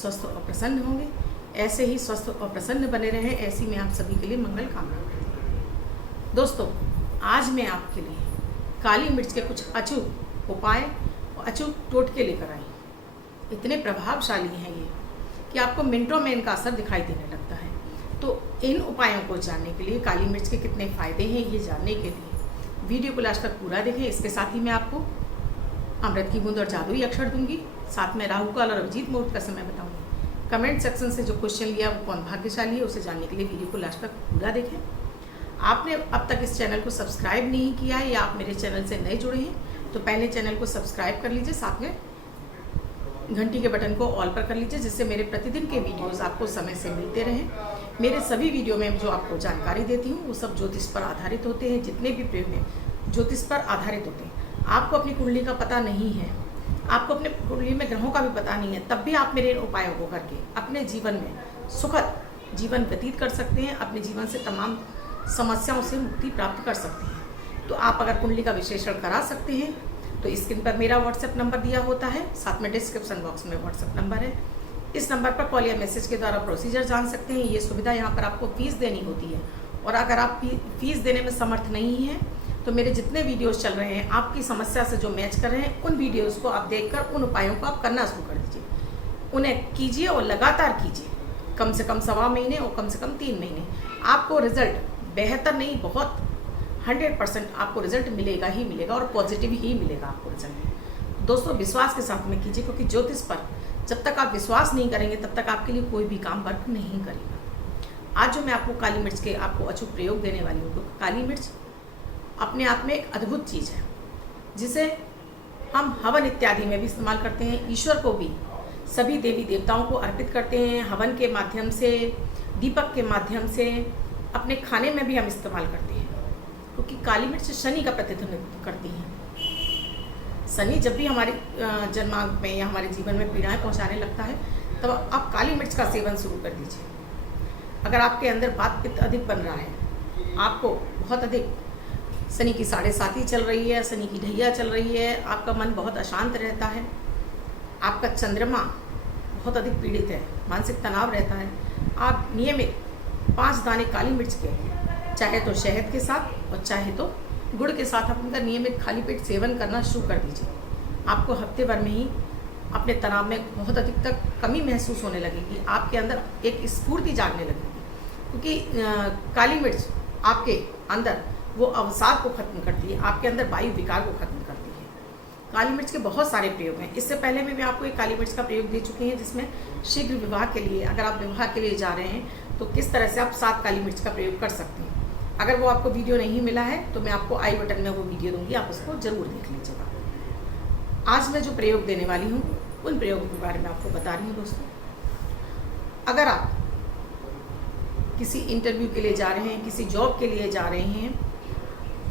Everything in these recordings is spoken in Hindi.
स्वस्थ और प्रसन्न होंगे। ऐसे ही स्वस्थ और प्रसन्न बने रहें, ऐसी मैं आप सभी के लिए मंगल कामना करती हूँ। दोस्तों, आज मैं आपके लिए काली मिर्च के कुछ अचूक उपाय और अचूक टोटके लेकर आई। इतने प्रभावशाली हैं ये कि आपको मिनटों में इनका असर दिखाई देने लगता है। तो इन उपायों को जानने के लिए, काली मिर्च के कितने फ़ायदे हैं ये जानने के लिए वीडियो को लास्ट तक पूरा देखें। इसके साथ ही मैं आपको अमृत की बूंद और जादुई अक्षर दूंगी, साथ में राहु काल और अभिजीत मुहूर्त का समय बताऊंगी। कमेंट सेक्शन से जो क्वेश्चन लिया वो कौन भाग्यशाली है, उसे जानने के लिए वीडियो को लास्ट तक पूरा देखें। आपने अब तक इस चैनल को सब्सक्राइब नहीं किया है या आप मेरे चैनल से नए जुड़े हैं तो पहले चैनल को सब्सक्राइब कर लीजिए, साथ में घंटी के बटन को ऑल पर कर लीजिए, जिससे मेरे प्रतिदिन के वीडियोस आपको समय से मिलते रहें। मेरे सभी वीडियो में जो आपको जानकारी देती हूँ वो सब ज्योतिष पर आधारित होते हैं। जितने भी प्रयोग हैं ज्योतिष पर आधारित होते हैं। आपको अपनी कुंडली का पता नहीं है, आपको अपने कुंडली में ग्रहों का भी पता नहीं है, तब भी आप मेरे उपायों को करके अपने जीवन में सुखद जीवन व्यतीत कर सकते हैं, अपने जीवन से तमाम समस्याओं से मुक्ति प्राप्त कर सकते हैं। तो आप अगर कुंडली का विश्लेषण करा सकते हैं तो स्क्रीन पर मेरा व्हाट्सएप नंबर दिया होता है, साथ में डिस्क्रिप्शन बॉक्स में व्हाट्सएप नंबर है। इस नंबर पर कॉल या मैसेज के द्वारा प्रोसीजर जान सकते हैं। ये सुविधा यहाँ पर आपको फीस देनी होती है, और अगर आप फीस देने में समर्थ नहीं हैं तो मेरे जितने वीडियोस चल रहे हैं आपकी समस्या से जो मैच कर रहे हैं, उन वीडियोस को आप देखकर उन उपायों को आप करना शुरू कर दीजिए। उन्हें कीजिए और लगातार कीजिए, कम से कम 1.25 महीने और कम से कम 3 महीने। आपको रिजल्ट बेहतर नहीं, बहुत 100% आपको रिजल्ट मिलेगा ही मिलेगा, और पॉजिटिव ही मिलेगा आपको रिजल्ट। दोस्तों, विश्वास के साथ में कीजिए, क्योंकि ज्योतिष पर जब तक आप विश्वास नहीं करेंगे तब तक आपके लिए कोई भी काम वर्क नहीं करेगा। आज जो मैं आपको काली मिर्च के आपको अचूक प्रयोग देने वाली हूँ, तो काली मिर्च अपने आप में एक अद्भुत चीज़ है, जिसे हम हवन इत्यादि में भी इस्तेमाल करते हैं। ईश्वर को भी, सभी देवी देवताओं को अर्पित करते हैं हवन के माध्यम से, दीपक के माध्यम से, अपने खाने में भी हम इस्तेमाल करते हैं, क्योंकि काली मिर्च शनि का प्रतिनिधित्व करती हैं। शनि जब भी हमारे जन्मांग में या हमारे जीवन में पीड़ाएं पहुंचाने लगता है, तब आप काली मिर्च का सेवन शुरू कर दीजिए। अगर आपके अंदर वात पित्त अधिक बन रहा है, आपको बहुत अधिक शनि की 7.5 चल रही है, शनि की ढैया चल रही है, आपका मन बहुत अशांत रहता है, आपका चंद्रमा बहुत अधिक पीड़ित है, मानसिक तनाव रहता है, आप नियमित 5 दाने काली मिर्च के, चाहे तो शहद के साथ और चाहे तो गुड़ के साथ आप उनका नियमित खाली पेट सेवन करना शुरू कर दीजिए। आपको हफ्ते भर में ही अपने तनाव में बहुत अधिक तक कमी महसूस होने लगेगी, आपके अंदर एक स्फूर्ति जागने लगेगी, क्योंकि काली मिर्च आपके अंदर वो अवसाद को खत्म करती है, आपके अंदर वायु विकार को खत्म करती है। काली मिर्च के बहुत सारे प्रयोग हैं। इससे पहले भी मैं आपको एक काली मिर्च का प्रयोग दे चुकी हैं, जिसमें शीघ्र विवाह के लिए, अगर आप विवाह के लिए जा रहे हैं तो किस तरह से आप 7 काली मिर्च का प्रयोग कर सकते हैं। अगर वो आपको वीडियो नहीं मिला है तो मैं आपको आई बटन में वो वीडियो दूंगी, आप उसको ज़रूर देख लीजिएगा। आज मैं जो प्रयोग देने वाली हूँ उन प्रयोगों के बारे में आपको बता रही हूँ। दोस्तों, अगर आप किसी इंटरव्यू के लिए जा रहे हैं, किसी जॉब के लिए जा रहे हैं,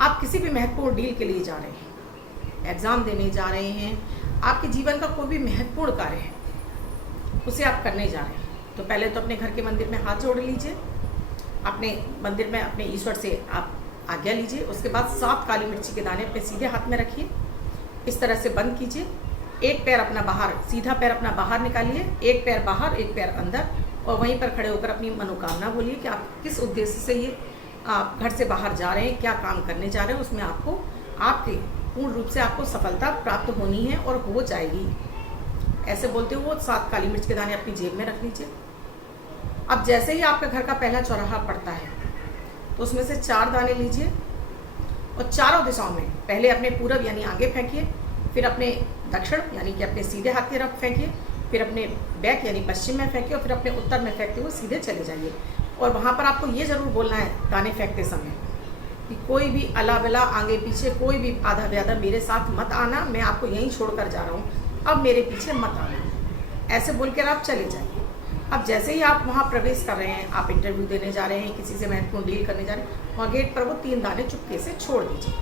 आप किसी भी महत्वपूर्ण डील के लिए जा रहे हैं, एग्ज़ाम देने जा रहे हैं, आपके जीवन का कोई भी महत्वपूर्ण कार्य है उसे आप करने जा रहे हैं, तो पहले तो अपने घर के मंदिर में हाथ जोड़ लीजिए, अपने मंदिर में अपने ईश्वर से आप आज्ञा लीजिए। उसके बाद 7 काली मिर्ची के दाने अपने सीधे हाथ में रखिए, इस तरह से बंद कीजिए। एक पैर अपना बाहर, सीधा पैर अपना बाहर निकालिए, एक पैर बाहर एक पैर अंदर, और वहीं पर खड़े होकर अपनी मनोकामना बोलिए कि आप किस उद्देश्य से ये आप घर से बाहर जा रहे हैं, क्या काम करने जा रहे हैं, उसमें आपको आपके पूर्ण रूप से आपको सफलता प्राप्त होनी है और हो जाएगी। ऐसे बोलते हुए वो 7 काली मिर्च के दाने अपनी जेब में रख लीजिए। अब जैसे ही आपके घर का पहला चौराहा पड़ता है तो उसमें से 4 दाने लीजिए और चारों दिशाओं में पहले अपने पूरब यानी आगे फेंकिए, फिर अपने दक्षिण यानी कि अपने सीधे हाथ की तरफ फेंकिए, फिर अपने बैक यानी पश्चिम में फेंकिए, और फिर अपने उत्तर में फेंकते हुए सीधे चले जाइए। और वहाँ पर आपको ये ज़रूर बोलना है दाने फेंकते समय कि कोई भी अला बला आगे पीछे कोई भी आधा व्याधा मेरे साथ मत आना, मैं आपको यहीं छोड़कर जा रहा हूँ, अब मेरे पीछे मत आना, ऐसे बोलकर आप चले जाइए। अब जैसे ही आप वहाँ प्रवेश कर रहे हैं, आप इंटरव्यू देने जा रहे हैं, किसी से महत्वपूर्ण डील करने जा रहे हैं, वहाँ गेट पर वो 3 दाने चुपके से छोड़ दीजिए।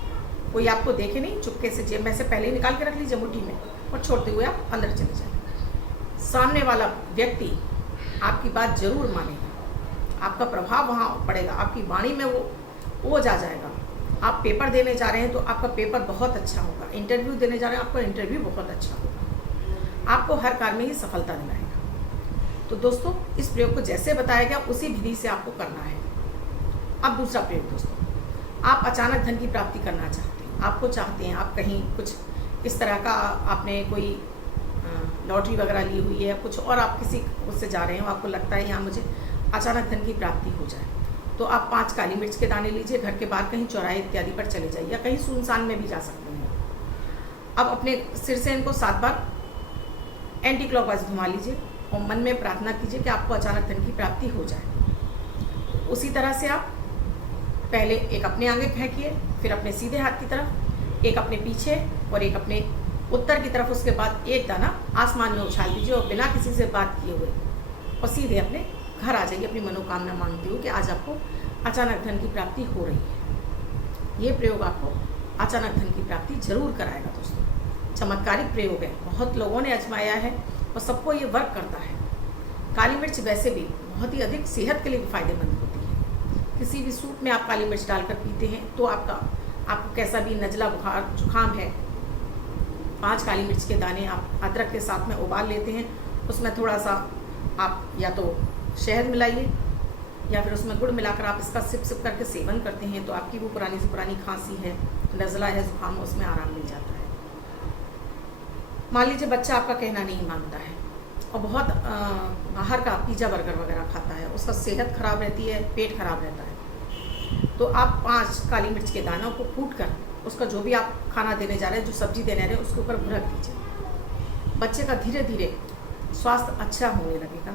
कोई आपको देखे नहीं, चुपके से जेब में से पहले ही निकाल के रख लीजिए मुट्ठी में, और छोड़ते हुए आप अंदर चले जाए। सामने वाला व्यक्ति आपकी बात जरूर मानेगा, आपका प्रभाव वहाँ पड़ेगा, आपकी वाणी में वो जा जाएगा। आप पेपर देने जा रहे हैं तो आपका पेपर बहुत अच्छा होगा, इंटरव्यू देने जा रहे हैं आपका इंटरव्यू बहुत अच्छा होगा, आपको हर कार्य में ही सफलता दिलाएगा। तो दोस्तों इस प्रयोग को जैसे बताया गया उसी विधि से आपको करना है। अब दूसरा प्रयोग दोस्तों, आप अचानक धन की प्राप्ति करना चाहते हैं, आपको चाहते हैं आप कहीं कुछ इस तरह का, आपने कोई लॉटरी वगैरह ली हुई है कुछ, और आप किसी उससे जा रहे हो, आपको लगता है यहाँ मुझे अचानक धन की प्राप्ति हो जाए, तो आप 5 काली मिर्च के दाने लीजिए, घर के बाहर कहीं चौराहे इत्यादि पर चले जाइए या कहीं सुनसान में भी जा सकते हैं। अब अपने सिर से इनको 7 बार एंटी क्लॉकवाइज घुमा लीजिए और मन में प्रार्थना कीजिए कि आपको अचानक धन की प्राप्ति हो जाए। उसी तरह से आप पहले एक अपने आगे फेंकिए, फिर अपने सीधे हाथ की तरफ, एक अपने पीछे और एक अपने उत्तर की तरफ, उसके बाद एक दाना आसमान में उछाल दीजिए और बिना किसी से बात किए हुए और सीधे अपने घर आ जाइए, अपनी मनोकामना मांगती हूँ कि आज आपको अचानक धन की प्राप्ति हो रही है। ये प्रयोग आपको अचानक धन की प्राप्ति जरूर कराएगा दोस्तों। चमत्कारिक प्रयोग है, बहुत लोगों ने आजमाया है और सबको ये वर्क करता है। काली मिर्च वैसे भी बहुत ही अधिक सेहत के लिए फायदेमंद होती है। किसी भी सूप में आप काली मिर्च डालकर पीते हैं तो आपको कैसा भी नज़ला बुखार जुकाम है, 5 काली मिर्च के दाने आप अदरक के साथ में उबाल लेते हैं, उसमें थोड़ा सा आप या तो शहद मिलाइए या फिर उसमें गुड़ मिलाकर आप इसका सिप सिप करके सेवन करते हैं तो आपकी वो पुरानी से पुरानी खांसी है, नज़ला है, जुकाम है, उसमें आराम मिल जाता है। मान लीजिए बच्चा आपका कहना नहीं मानता है और बहुत बाहर का पिज़्ज़ा बर्गर वगैरह खाता है, उसका सेहत खराब रहती है, पेट खराब रहता है, तो आप 5 काली मिर्च के दानों को कूट कर उसका जो भी आप खाना देने जा रहे हैं, जो सब्जी देने जा रहे हैं, उसके ऊपर भुरक दीजिए। बच्चे का धीरे धीरे स्वास्थ्य अच्छा होने लगेगा,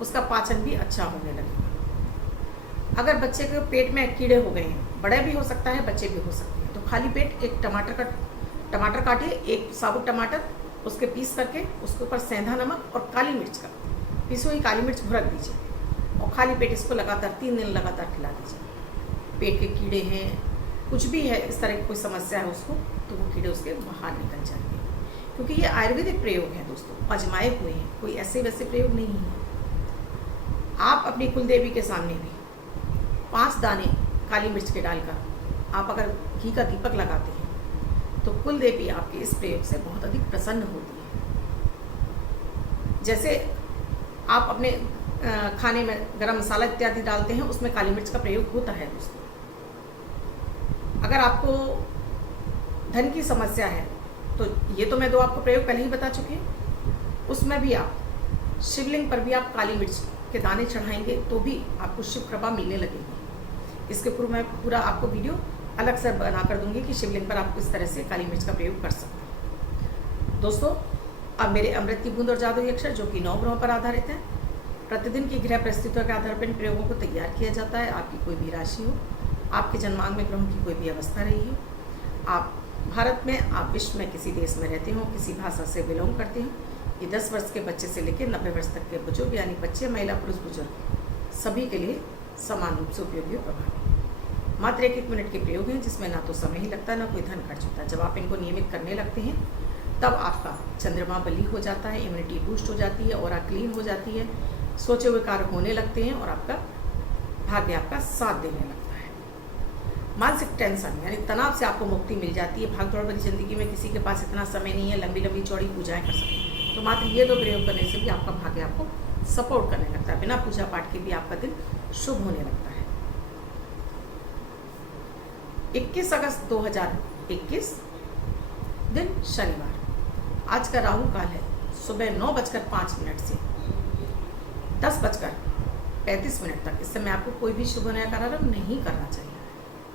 उसका पाचन भी अच्छा होने लगेगा। अगर बच्चे के पेट में कीड़े हो गए हैं, बड़े भी हो सकता है, बच्चे भी हो सकते हैं, तो खाली पेट एक टमाटर काटिए, एक साबुत टमाटर उसके पीस करके उसके ऊपर सेंधा नमक और काली मिर्च का पीसी हुई काली मिर्च भुरक दीजिए और खाली पेट इसको लगातार 3 दिन लगातार खिला दीजिए। पेट के कीड़े हैं, कुछ भी है इस तरह की कोई समस्या है उसको, तो वो कीड़े उसके बाहर निकल जाएंगे। क्योंकि ये आयुर्वेदिक प्रयोग है दोस्तों, आजमाए हुए हैं, कोई ऐसे वैसे प्रयोग नहीं है। आप अपनी कुलदेवी के सामने भी 5 दाने काली मिर्च के डालकर आप अगर घी का दीपक लगाते हैं तो कुलदेवी आपके इस प्रयोग से बहुत अधिक प्रसन्न होती है। जैसे आप अपने खाने में गरम मसाला इत्यादि डालते हैं, उसमें काली मिर्च का प्रयोग होता है दोस्तों। अगर आपको धन की समस्या है तो ये तो मैं 2 आपको प्रयोग पहले ही बता चुके हैं। उसमें भी आप शिवलिंग पर भी आप काली मिर्च के दाने चढ़ाएंगे तो भी आपको शिव कृपा मिलने लगेगी। इसके पूर्व मैं पूरा आपको वीडियो अलग से बना कर दूंगी कि शिवलिंग पर आप किस तरह से काली मिर्च का प्रयोग कर सकते हैं। दोस्तों, अब मेरे अमृत की बूंद और जादुई अक्षर जो कि 9 ग्रहों पर आधारित है, प्रतिदिन की ग्रह परिस्थितियों के आधार पर इन प्रयोगों को तैयार किया जाता है। आपकी कोई भी राशि हो, आपके जन्मांग में ग्रहों की कोई भी अवस्था रही हो, आप भारत में, आप विश्व में किसी देश में रहते हो, किसी भाषा से बिलोंग करते हो, ये 10 वर्ष के बच्चे से लेकर 90 वर्ष तक के बुजुर्ग यानी बच्चे, महिला, पुरुष, बुजुर्ग सभी के लिए समान रूप से उपयोगी और प्रभावी। मात्र 1 मिनट के प्रयोग हैं जिसमें ना तो समय ही लगता है ना कोई धन खर्च होता है। जब आप इनको नियमित करने लगते हैं तब आपका चंद्रमा बली हो जाता है, इम्यूनिटी बूस्ट हो जाती है, ऑरा क्लीन हो जाती है, सोचे हुए कार्य होने लगते हैं और आपका भाग्य आपका साथ देने लगता है। मानसिक टेंशन यानी तनाव से आपको मुक्ति मिल जाती है। भागदौड़ भरी जिंदगी में किसी के पास इतना समय नहीं है लंबी लंबी चौड़ी पूजाएं कर सकें, तो मात्र ये 2 प्रयोग करने से भी आपका भाग्य आपको सपोर्ट करने लगता है। बिना पूजा पाठ के भी आपका दिन शुभ होने लगता है। 21 अगस्त 2021 दिन शनिवार। आज का राहु काल है सुबह 9:05 से 10:35 तक। इस समय आपको कोई भी शुभ नया कार्य नहीं करना चाहिए।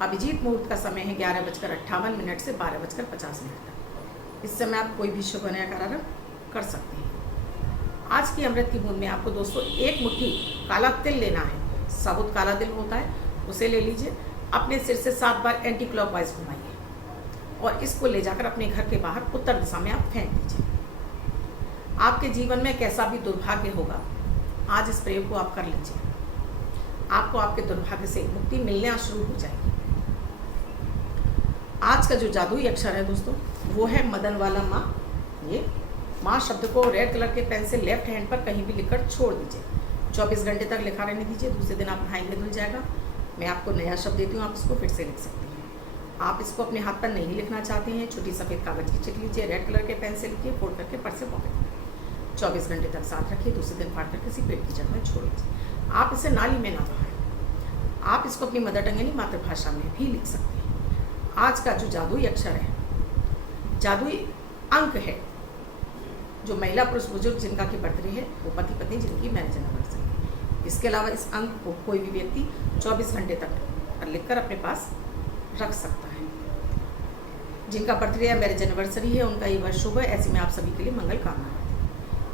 अभिजीत मुहूर्त का समय है 11:58 से 12:50 तक। इस समय आप कोई भी शुभ नया कार्य कर सकते हैं। आज की अमृत की बूंद में आपको दोस्तों 1 मुट्ठी काला तिल लेना है। साबुत काला तिल होता है, उसे ले लीजिए, अपने सिर से 7 बार एंटी क्लॉकवाइज घुमाइए और इसको ले जाकर अपने घर के बाहर उत्तर दिशा में आप फेंक दीजिए। आपके जीवन में कैसा भी दुर्भाग्य होगा, आज इस प्रयोग को आप कर लीजिए, आपको आपके दुर्भाग्य से मुक्ति मिलना शुरू हो जाएगी। आज का जो जादुई अक्षर है दोस्तों वो है मदन वाला माँ। ये माँ शब्द को रेड कलर के पेन से लेफ्ट हैंड पर कहीं भी लिखकर छोड़ दीजिए। 24 घंटे तक लिखा रहने दीजिए। दूसरे दिन आप नहाएंगे धुल जाएगा। मैं आपको नया शब्द देती हूँ, आप इसको फिर से लिख सकते हैं। आप इसको अपने हाथ पर नहीं लिखना चाहते हैं, छोटी सफ़ेद कागज़ की चिट लीजिए, रेड कलर के पेन से लिखिए, फोल्ड करके पर्स से पॉकेट में। 24 घंटे तक साथ रखिए, दूसरे दिन फाड़ कर किसी पेड़ की जड़ में छोड़ दीजिए। आप इसे नाली में ना बहाएं। आप इसको अपनी मदर टंग यानी मातृभाषा में भी लिख सकते हैं। आज का जो जादुई अक्षर है, जादुई अंक है, जो महिला पुरुष बुजुर्ग जिनका की बर्थडे है, वो पति पत्नी जिनकी मैरिज एनिवर्सरी है। इसके अलावा इस अंक को कोई भी व्यक्ति 24 घंटे तक लिखकर अपने पास रख सकता है। जिनका बर्थडे या मैरिज एनिवर्सरी है उनका ये वर्ष शुभ है। ऐसे में आप सभी के लिए मंगल कामना है।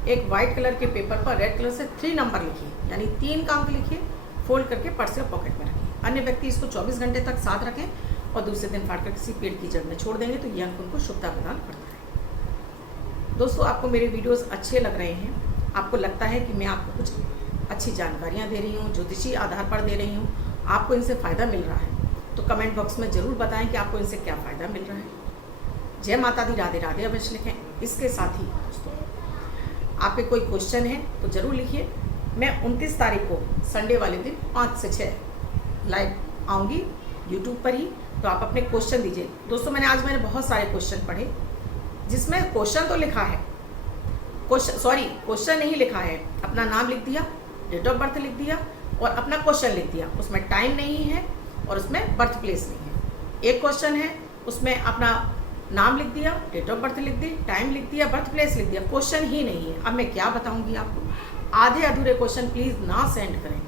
एक वाइट कलर के पेपर पर रेड कलर से 3 नंबर लिखिए, यानी 3 का अंक लिखिए, फोल्ड करके पर्स या पॉकेट में रखिए। अन्य व्यक्ति इसको 24 घंटे तक साथ रखें और दूसरे दिन फाड़कर किसी पेड़ की जड़ में छोड़ देंगे तो यह अंक उनको शुभता प्रदान करता है। दोस्तों, आपको मेरे वीडियोस अच्छे लग रहे हैं, आपको लगता है कि मैं आपको कुछ अच्छी जानकारियाँ दे रही हूँ, ज्योतिषी आधार पर दे रही हूँ, आपको इनसे फ़ायदा मिल रहा है, तो कमेंट बॉक्स में ज़रूर बताएं कि आपको इनसे क्या फ़ायदा मिल रहा है। जय माता दी, राधे राधे अवश्य लिखें। इसके साथ ही दोस्तों, आपके कोई क्वेश्चन है तो ज़रूर लिखिए। मैं 29 तारीख को संडे वाले दिन 5 से 6 लाइव आऊँगी यूट्यूब पर ही, तो आप अपने क्वेश्चन दीजिए। दोस्तों, मैंने बहुत सारे क्वेश्चन पढ़े जिसमें क्वेश्चन तो लिखा है, क्वेश्चन नहीं लिखा है, अपना नाम लिख दिया, डेट ऑफ बर्थ लिख दिया और अपना क्वेश्चन लिख दिया, उसमें टाइम नहीं है और उसमें बर्थ प्लेस नहीं है। एक क्वेश्चन है उसमें अपना नाम लिख दिया, डेट ऑफ बर्थ लिख दी, टाइम लिख दिया, बर्थ प्लेस लिख दिया, क्वेश्चन ही नहीं है। अब मैं क्या बताऊंगी आपको। आधे अधूरे क्वेश्चन प्लीज़ ना सेंड करें।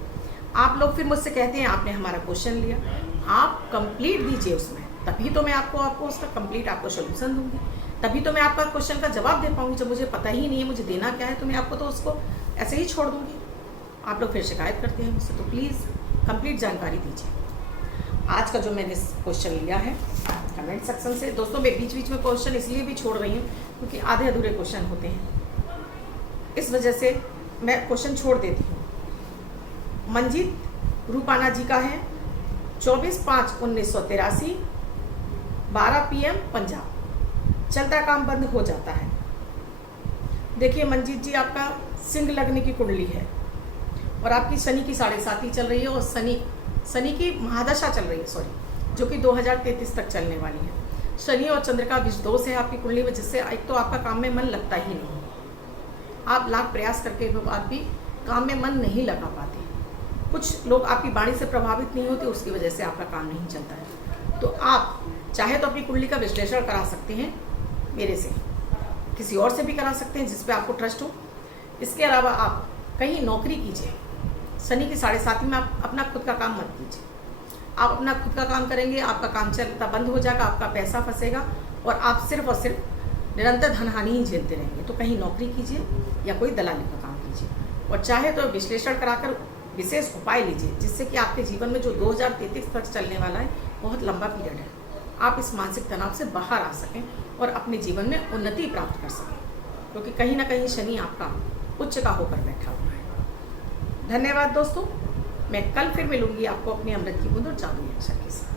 आप लोग फिर मुझसे कहते हैं आपने हमारा क्वेश्चन लिया, आप कंप्लीट दीजिए उसमें, तभी तो मैं आपको उसका कंप्लीट आपको सोल्यूशन दूंगी, तभी तो मैं आपका क्वेश्चन का जवाब दे पाऊंगी। जब मुझे पता ही नहीं है मुझे देना क्या है तो मैं आपको तो उसको ऐसे ही छोड़ दूंगी। आप लोग फिर शिकायत करते हैं मुझसे, तो प्लीज़ कंप्लीट जानकारी दीजिए। आज का जो मैंने क्वेश्चन लिया है कमेंट सेक्शन से, दोस्तों मैं बीच बीच में क्वेश्चन इसलिए भी छोड़ रही हूँ क्योंकि आधे अधूरे क्वेश्चन होते हैं, इस वजह से मैं क्वेश्चन छोड़ देती हूँ। मंजीत रूपाना जी का है 24/5/1983, 12 PM पंजाब। चलता काम बंद हो जाता है। देखिए मंजीत जी, आपका सिंह लग्न की कुंडली है और आपकी शनि की 7.5 चल रही है और शनि की महादशा चल रही है, जो कि 2033 तक चलने वाली है। शनि और चंद्र का विष दोष है आपकी कुंडली में, जिससे एक तो आपका काम में मन लगता ही नहीं, आप लाख प्रयास करके बाद भी काम में मन नहीं लगा पाते। कुछ लोग आपकी वाणी से प्रभावित नहीं होते, उसकी वजह से आपका काम नहीं चलता है। तो आप चाहे तो अपनी कुंडली का विश्लेषण करा सकते हैं मेरे से, किसी और से भी करा सकते हैं जिस पे आपको ट्रस्ट हो। इसके अलावा आप कहीं नौकरी कीजिए, शनि की 7.5 में आप अपना खुद का काम मत कीजिए। आप अपना खुद का काम करेंगे, आपका काम चलता बंद हो जाएगा, आपका पैसा फंसेगा और आप सिर्फ और सिर्फ निरंतर धनहानि ही झेलते रहेंगे। तो कहीं नौकरी कीजिए या कोई दलाली का काम कीजिए और चाहे तो विश्लेषण कराकर विशेष उपाय लीजिए, जिससे कि आपके जीवन में जो 2033 तक चलने वाला है बहुत लंबा पीरियड है, आप इस मानसिक तनाव से बाहर आ सकें और अपने जीवन में उन्नति प्राप्त कर सकें, क्योंकि कहीं ना कहीं शनि आपका उच्च का होकर बैठा हुआ है। धन्यवाद दोस्तों, मैं कल फिर मिलूंगी आपको अपनी अमृत की बूंद और जादुई अक्षर के साथ।